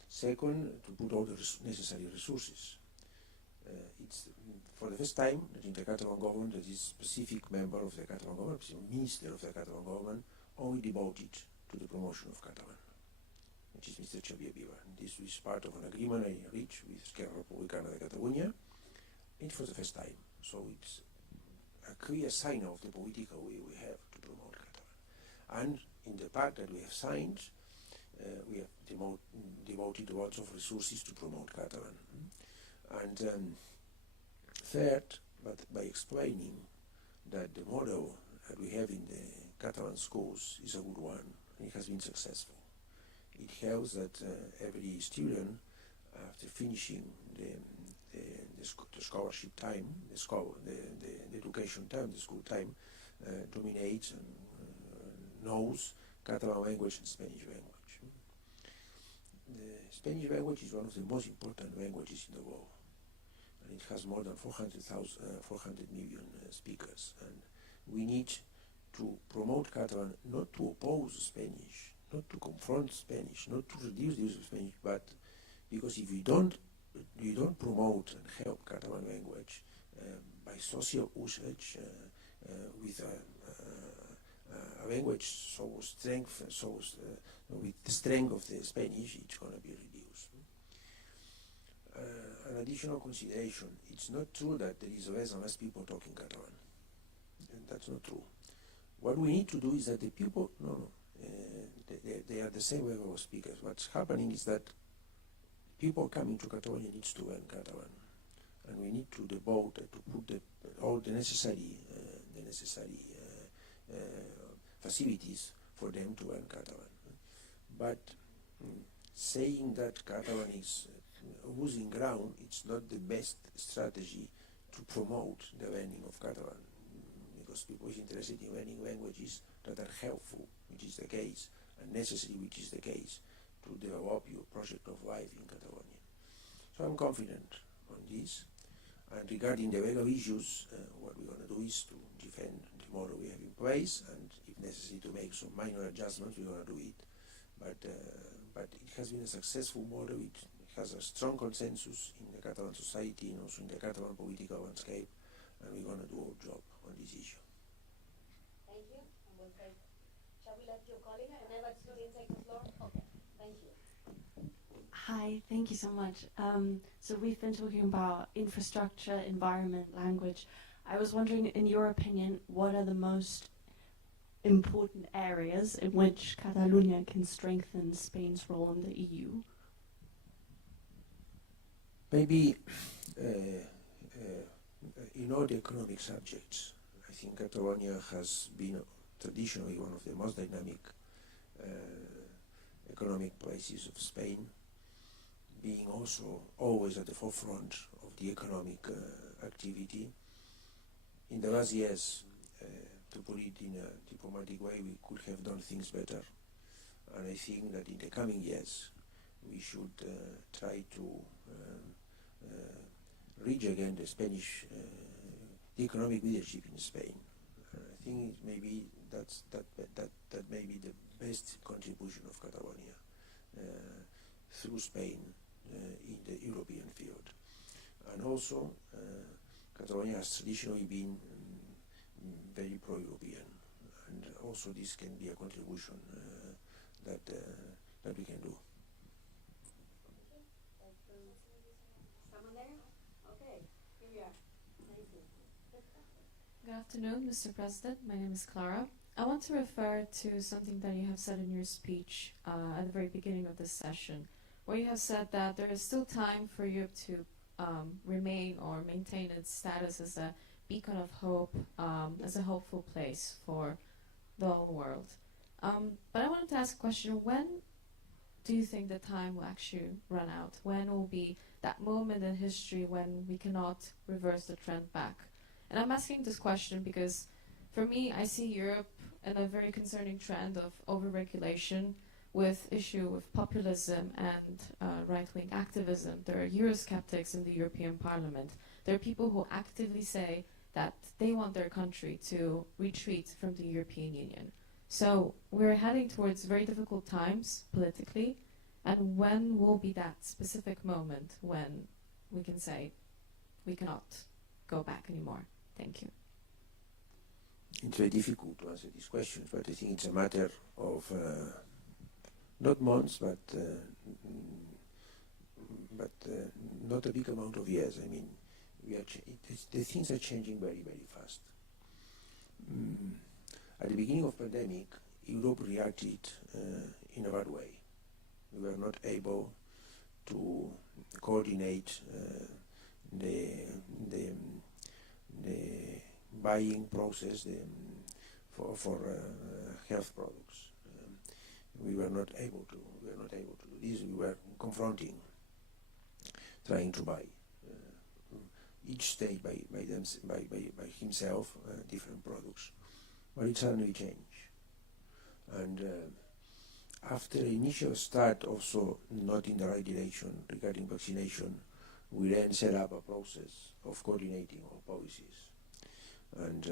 Second, to put all the necessary resources. It's for the first time that in the Catalan government there is a specific member of the Catalan government, minister of the Catalan government, only devoted to the promotion of Catalan, which is Mr. Xavier Viva. And this is part of an agreement I reached with Esquerra Republicana de Catalunya. It's for the first time. So it's a clear sign of the political way we have to promote Catalan. And in the pact that we have signed, we have devoted lots of resources to promote Catalan. And third, but by explaining that the model that we have in the Catalan schools is a good one, and it has been successful. It helps that every student, after finishing the scholarship time, the education time, the school time, dominates and knows Catalan language and Spanish language. The Spanish language is one of the most important languages in the world, and it has more than 400 million speakers. And we need to promote Catalan, not to oppose Spanish, not to confront Spanish, not to reduce the use of Spanish, but because if we don't promote and help Catalan language by social usage with a language so strength, with the strength of the Spanish, it's going to be reduced. An additional consideration: it's not true that there is less and less people talking Catalan. And that's not true. What we need to do is that the people, they are the same level of speakers. What's happening is that people coming to Catalonia needs to learn Catalan, and we need to devote to put all the necessary facilities for them to learn Catalan. But saying that Catalan is losing ground, it's not the best strategy to promote the learning of Catalan, because people are interested in learning languages that are helpful, which is the case, and necessary, which is the case, to develop your project of life in Catalonia. So I'm confident on this. And regarding the legal issues, what we're going to do is to defend the model we have in place, and if necessary to make some minor adjustments, we're going to do it. But it has been a successful model. It has a strong consensus in the Catalan society and also in the Catalan political landscape, and we're going to do our job on this issue. Thank you. And we'll take, shall we let your colleague and Eva take the floor? Okay, thank you. Hi, thank you so much. So we've been talking about infrastructure, environment, language. I was wondering, in your opinion, what are the most important areas in which Catalonia can strengthen Spain's role in the EU? Maybe in all the economic subjects, I think Catalonia has been traditionally one of the most dynamic economic places of Spain, being also always at the forefront of the economic activity. In the last years, to put it in a diplomatic way, we could have done things better. And I think that in the coming years, we should try to reach again the Spanish the economic leadership in Spain. I think maybe that may be the best contribution of Catalonia through Spain in the European field. And also, Catalonia has traditionally been very pro-European, and also this can be a contribution that we can do. Someone there? Okay, here we are. Thank you. Good afternoon, Mr. President. My name is Clara. I want to refer to something that you have said in your speech at the very beginning of this session, where you have said that there is still time for Europe to remain or maintain its status as a beacon of hope, as a hopeful place for the whole world. But I wanted to ask a question: when do you think the time will actually run out? When will be that moment in history when we cannot reverse the trend back? And I'm asking this question because, for me, I see Europe in a very concerning trend of over-regulation, with issue with populism and right-wing activism. There are Eurosceptics in the European Parliament. There are people who actively say that they want their country to retreat from the European Union. So we're heading towards very difficult times politically, and when will be that specific moment when we can say we cannot go back anymore? Thank you. It's very difficult to answer these questions, but I think it's a matter of not months, but not a big amount of years. I mean, the things are changing very, very fast. At the beginning of pandemic, Europe reacted in a bad way. We were not able to coordinate the buying process for health products. We were not able to do this. We were confronting, trying to buy each state by himself different products. But it suddenly changed. And after initial start also not in the right direction regarding vaccination, we then set up a process of coordinating our policies and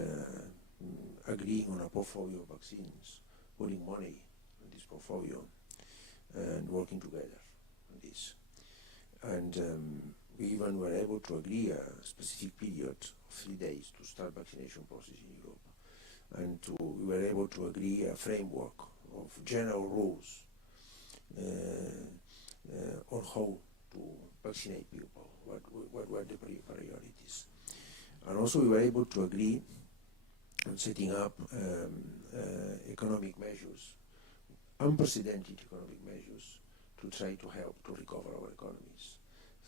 agreeing on a portfolio of vaccines, putting money in this portfolio and working together on this. And we even were able to agree a specific period of 3 days to start vaccination process in Europe. And we were able to agree a framework of general rules on how to vaccinate people, what were the priorities. And also we were able to agree on setting up economic measures unprecedented economic measures to try to help to recover our economies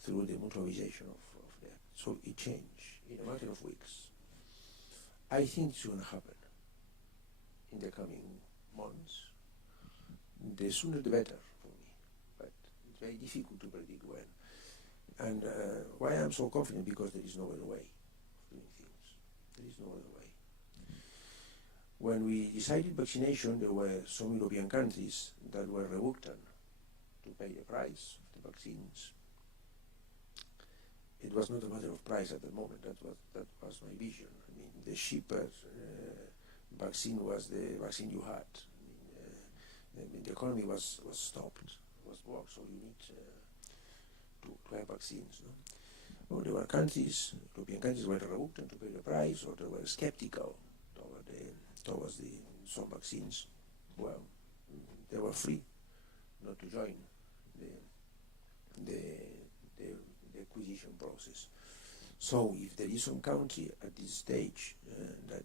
through the mutualization of debt. So it changed in a matter of weeks. I think it's going to happen in the coming months. The sooner the better for me, but it's very difficult to predict when. And why I'm so confident? Because there is no other way of doing things. There is no other way. When we decided vaccination, there were some European countries that were reluctant to pay the price of the vaccines. It was not a matter of price at the moment. That was my vision. I mean, the cheapest vaccine was the vaccine you had. I mean, the economy was stopped, was blocked, so you need to have vaccines. No? Well, there were countries, European countries, were reluctant to pay the price, or they were skeptical towards some vaccines. Well, they were free not to join the acquisition process. So if there is some country at this stage that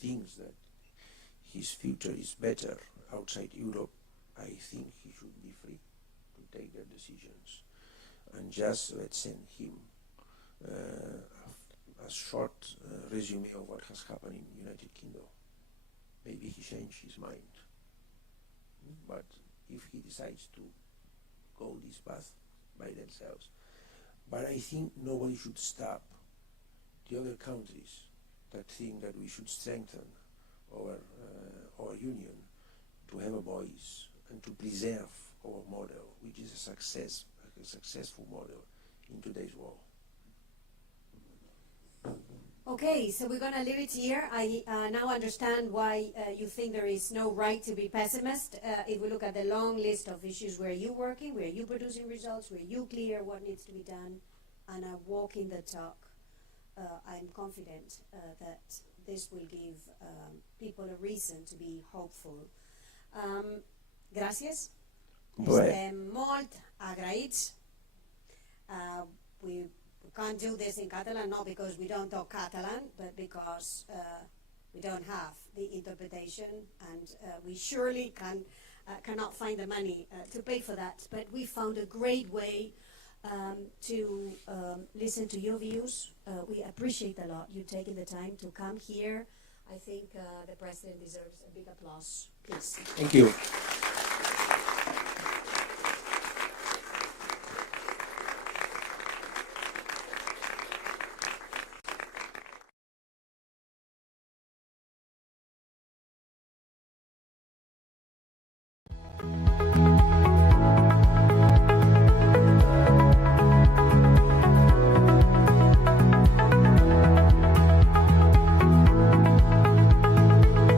thinks that his future is better outside Europe, I think he should be free to take their decisions. And just let's send him a short resume of what has happened in the United Kingdom. Maybe he changed his mind. But if he decides to go this path by themselves, but I think nobody should stop the other countries that think that we should strengthen our union to have a voice and to preserve our model, which is a successful model in today's world. Okay, so we're going to leave it here. I now understand why you think there is no right to be pessimist. If we look at the long list of issues where you're working, where you're producing results, where you clear what needs to be done, and are walking the talk, I'm confident that this will give people a reason to be hopeful. Gràcies. Estem molt agraïts. We can't do this in Catalan, not because we don't talk Catalan, but because we don't have the interpretation, and we surely cannot find the money to pay for that. But we found a great way to listen to your views. We appreciate a lot you taking the time to come here. I think the President deserves a big applause. Please. Thank you.